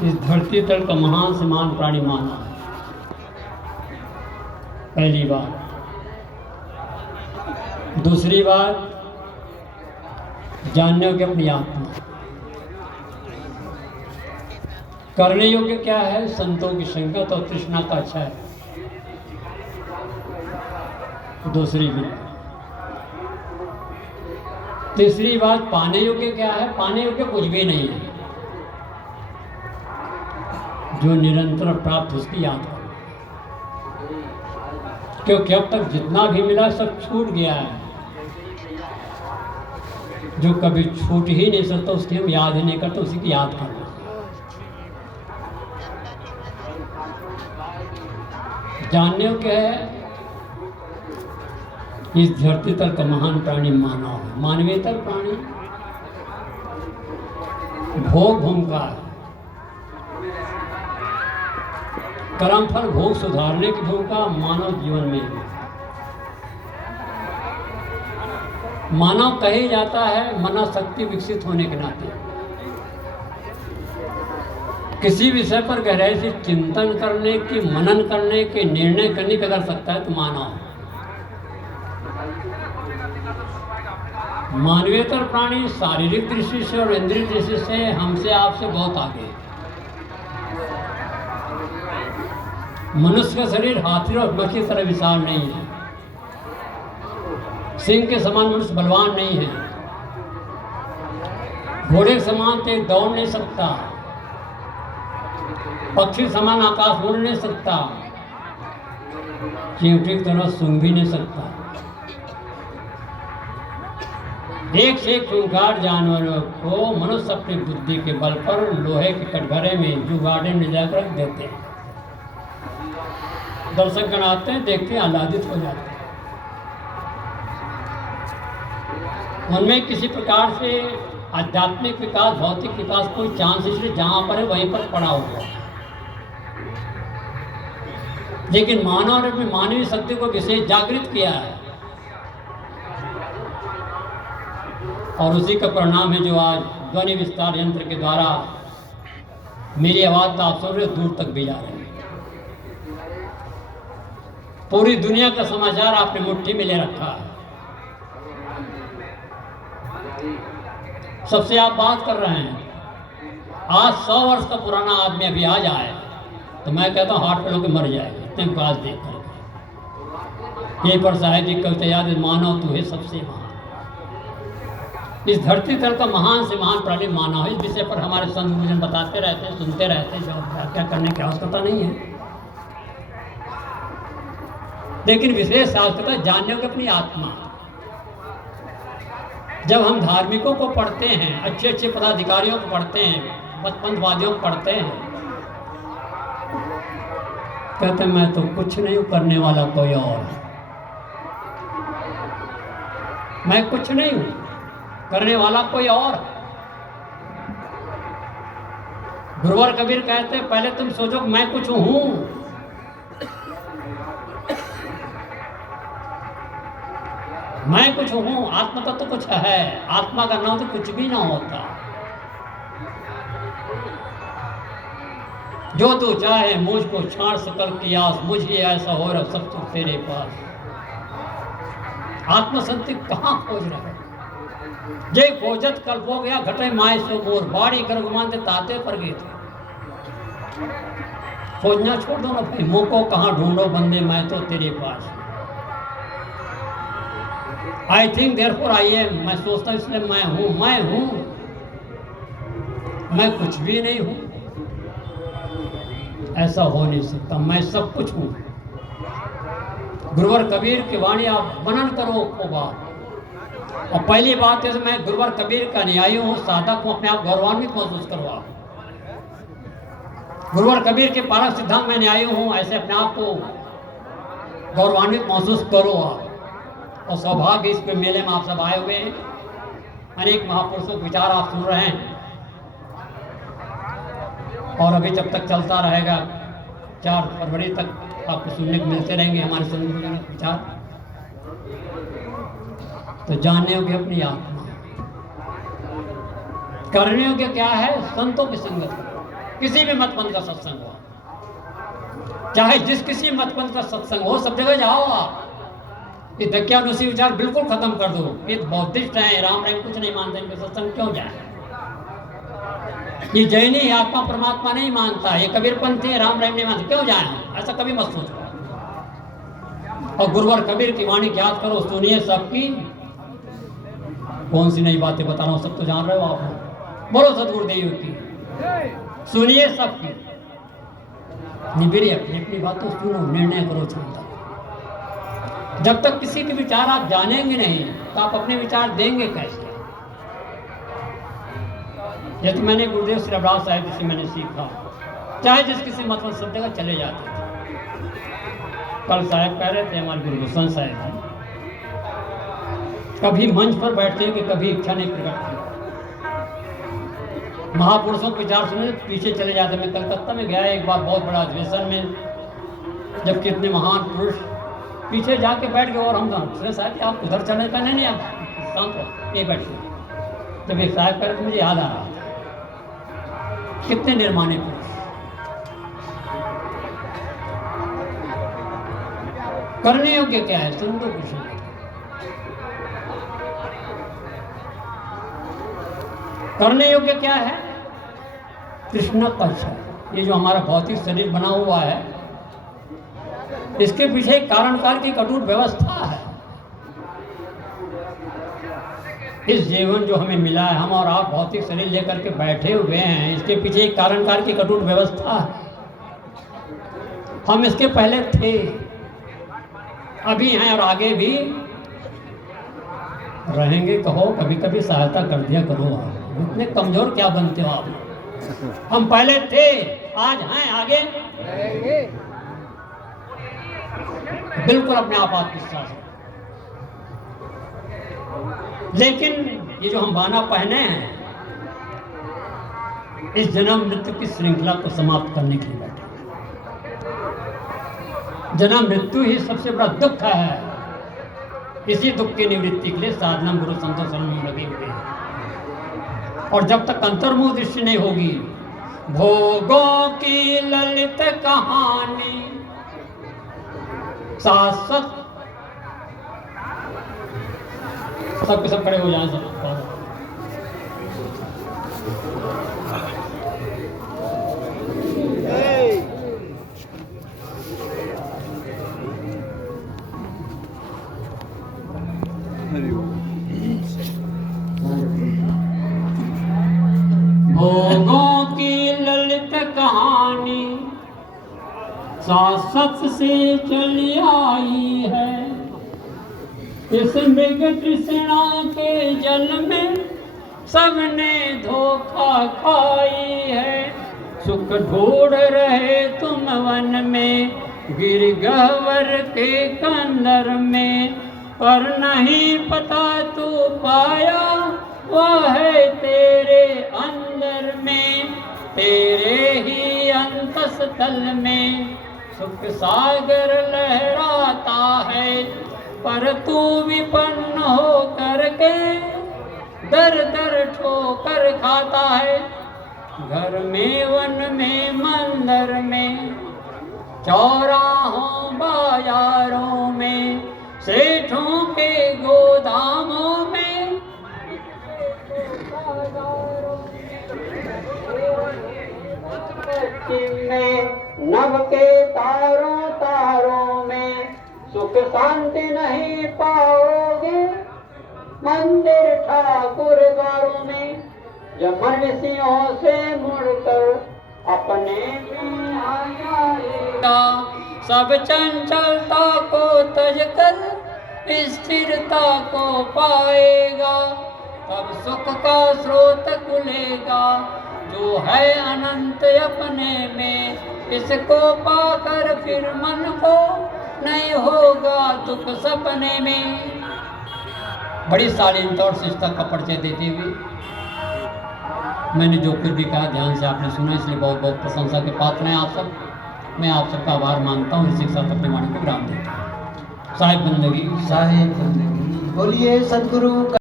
इस धरती तल का महान से महान प्राणी माना। पहली बात। दूसरी बात, जानने योग्य अपनी आत्मा। करने योग्य क्या है? संतों की संगत और तृष्णा का क्षय। दूसरी भी। तीसरी बात, पाने योग्य क्या है? पाने योग्य कुछ भी नहीं है, जो निरंतर प्राप्त उसकी याद करो। क्योंकि अब तक जितना भी मिला सब छूट गया है। जो कभी छूट ही नहीं सकता उसकी हम याद ही नहीं करते, उसी की याद करना। जानने योग्य है इस धरती तल का महान प्राणी मानव है। मानवेतर प्राणी भोग भूमिका है, कर्म फल भोग सुधारने की भूमिका मानव जीवन में है। मानव कहे जाता है मना शक्ति विकसित होने के नाते। किसी विषय पर गहराई से चिंतन करने की, मनन करने के, निर्णय करने की अगर सकता है तो मानव। मानवेतर प्राणी शारीरिक दृष्टि से और इंद्रिय दृष्टि से हमसे आपसे बहुत आगे। मनुष्य का शरीर हाथी और मछली की तरह विशाल नहीं है। सिंह के समान मनुष्य बलवान नहीं है। घोड़े के समान तेज दौड़ नहीं सकता। पक्षी समान आकाश उड़ नहीं सकता। चींटी की तरह सूंघ भी नहीं सकता। एक से एक खूंखार जानवरों को मनुष्य अपनी बुद्धि के बल पर लोहे के कटघरे में जुगाड़े में जाकर रख देते हैं। दर्शक गण आते हैं, देखते हैं, आह्लादित हो जाते हैं। उनमें किसी प्रकार से आध्यात्मिक विकास, भौतिक विकास कोई चांस इसलिए जहां पर है वहीं पर पड़ा हुआ है। लेकिन मानव ने अपनी मानवीय शक्ति को विशेष जागृत किया है और उसी का परिणाम है जो आज ध्वनि विस्तार यंत्र के द्वारा मेरी आवाज तो आप सब दूर तक भी जा रहे हैं। पूरी दुनिया का समाचार आपने मुट्ठी में ले रखा है। सबसे आप बात कर रहे हैं। आज 100 वर्ष का पुराना आदमी अभी आ जाए तो मैं कहता हूँ हार्ट फेल होकर मर जाएगा, इतने विकास देख कर। ये पर साहित्य की कविता याद है, मानव तू है सबसे महान। इस धरती तल का महान से महान प्राणी मानव है। इस विषय पर हमारे संत गुरुजन बताते रहते हैं, सुनते रहते हैं, जो क्या करने की आवश्यकता नहीं है। लेकिन विशेष आवश्यकता जानने की अपनी आत्मा। जब हम धार्मिकों को पढ़ते हैं, अच्छे अच्छे पदाधिकारियों को पढ़ते हैं, पंथवादियों को पढ़ते हैं, कहते हैं मैं तो कुछ नहीं हूं, करने वाला कोई और है। मैं कुछ नहीं हूं, करने वाला कोई और। गुरुवर कबीर कहते हैं पहले तुम सोचो मैं कुछ हूं। मैं कुछ हूं, आत्मा तत्व तो कुछ है। आत्मा का नाम तो कुछ भी ना होता। जो तू चाहे मुझको छाड़ सकल कियास, मुझे ऐसा हो रहा सब कुछ तेरे पास। आत्मसंति कहाँ खोज रहे? जय खोजत कल्प हो गया घटे माए सो मोर, बाड़ी कर गुमान दे ताते पर गए थे। खोजना छोड़ दो ना भाई, मुँह को कहाँ ढूंढो बंदे, मैं तो तेरे पास। I think therefore I am, मैं सोचता हूं इसलिए मैं हूं। मैं हूं, मैं कुछ भी नहीं हूं, ऐसा हो नहीं सकता। मैं सब कुछ हूं। गुरुवर कबीर की वाणी आप मनन करो को बात। और पहली बात है मैं गुरुवर कबीर का अनुयायी हूं, साधक हूं, अपने आप गौरवान्वित महसूस करवा। गुरुवर कबीर के पारक सिद्धांत में अनुयायी हूं, ऐसे अपने आप को गौरवान्वित महसूस करो आप। और सौभाग्य इस मेले में आप सब आए हुए हैं। अनेक महापुरुषों के विचार आप सुन रहे हैं और अभी जब तक चलता रहेगा 4 फरवरी तक आपको सुनने को मिलते रहेंगे हमारे संत गुरुजनों के विचार। तो जानने योग्य अपनी आत्मा, करने योग्य क्या है? संतों की संगत। किसी भी मतपंथ का सत्संग हो, चाहे जिस किसी मतपंथ का सत्संग हो, सब जगह जाओ आप। ये दक्यानुसी विचार बिल्कुल खत्म कर दो। ये बौद्धिस्ट हैं, राम रहीम कुछ नहीं मानते, इनके सत्संग क्यों जाए? ये जैनी आत्मा परमात्मा नहीं मानता, ये कबीरपंथी है, राम रहीम नहीं मानते, क्यों जाए? ऐसा कभी मत सोचो। और गुरुवर कबीर की वाणी याद करो, सुनिए सबकी। कौन सी नई बातें बता रहा हूँ, सब तो जान रहे हो आप। बोलो सदगुरुदेव की, सुनिए सबकी, निबिरी अपनी अपनी बातों सुनो, निर्णय करो क्षमता। जब तक किसी के विचार आप जानेंगे नहीं तो आप अपने विचार देंगे कैसे? ये तो मैंने गुरुदेव श्री रविदास साहब जी से मैंने सीखा, चाहे जिस किसी मतलब सब जगह चले जाते थे। कल साहब कह रहे थे, हमारे गुरु गोस्वामी साहब कभी मंच पर बैठते हैं कि कभी इच्छा नहीं प्रकट की। महापुरुषों के विचार सुने पीछे चले जाते। मैं कलकत्ता में गया एक बार बहुत बड़ा अधिवेशन में, जब कितने महान पुरुष पीछे जाके बैठ गए और हम साहब आप उधर चलने का नहीं, आप शांत हो, ये बैठे। जब एक साहब कर मुझे याद आ रहा था, कितने निर्माणी पुरुष, करने योग्य क्या है? सुन दो कुछ। करने योग्य क्या है? कृष्ण पक्ष है। ये जो हमारा भौतिक शरीर बना हुआ है, इसके पीछे एक कारण काल की कठोर व्यवस्था है। इस जीवन जो हमें मिला है, हम और आप भौतिक शरीर लेकर के बैठे हुए हैं, इसके पीछे एक कारण काल की कठोर व्यवस्था है। हम इसके पहले थे, अभी हैं और आगे भी रहेंगे। कहो कभी कभी सहायता कर दिया करो, आप इतने कमजोर क्या बनते हो आप? हम पहले थे, आज हैं, आगे रहेंगे। बिल्कुल अपने आप आत्मविश्वास है। लेकिन ये जो हम बाना पहने हैं, इस जन्म मृत्यु की श्रृंखला को समाप्त करने के लिए बैठे। जन्म मृत्यु ही सबसे बड़ा दुख है। इसी दुख की निवृत्ति के लिए साधना गुरु संतों शरण में लगे हुए हैं। और जब तक अंतर्मुख दृष्टि नहीं होगी, भोगों की ललित कहानी शाश्वत। सबके सब खड़े हो जाए, सब भोगों की ललित कहानी शाश्वत से चली आई है। इस मृग तृष्णा के जल में सबने धोखा खाई है। सुख ढूंढ रहे तुम वन में, गिरगहवर के कंदर में, पर नहीं पता तू पाया वह है तेरे अंदर में। तेरे ही अंतस्तल में सुख सागर लहराता है, पर तू विपन्न हो करके दर दर ठोकर खाता है। घर में, वन में, मंदिर में, चौराहों बाजारों में, सेठों के गोदामों में, नभ के तारों तारों में सुख शांति नहीं पाओगे। मंदिर ठाकुर द्वारों में जब मनुष्यों से मुड़कर अपने में आ जाएगा। सब चंचलता को तज कर स्थिरता को पाएगा। तब सुख का स्रोत खुलेगा जो है अनंत अपने में। इसको पाकर फिर मन को नहीं होगा दुख सपने में। बड़ी शालीनता और शिष्टता का परिचय देते हुए मैंने जो कुछ भी कहा ध्यान से आपने सुना, इसलिए बहुत बहुत प्रशंसा के पात्र हैं आप सब। मैं आप सबका आभार मानता हूँ। इसी के साथ अपने वाणी को विराम देता हूँ। साहिब बंदगी बोलिए सदगुरु।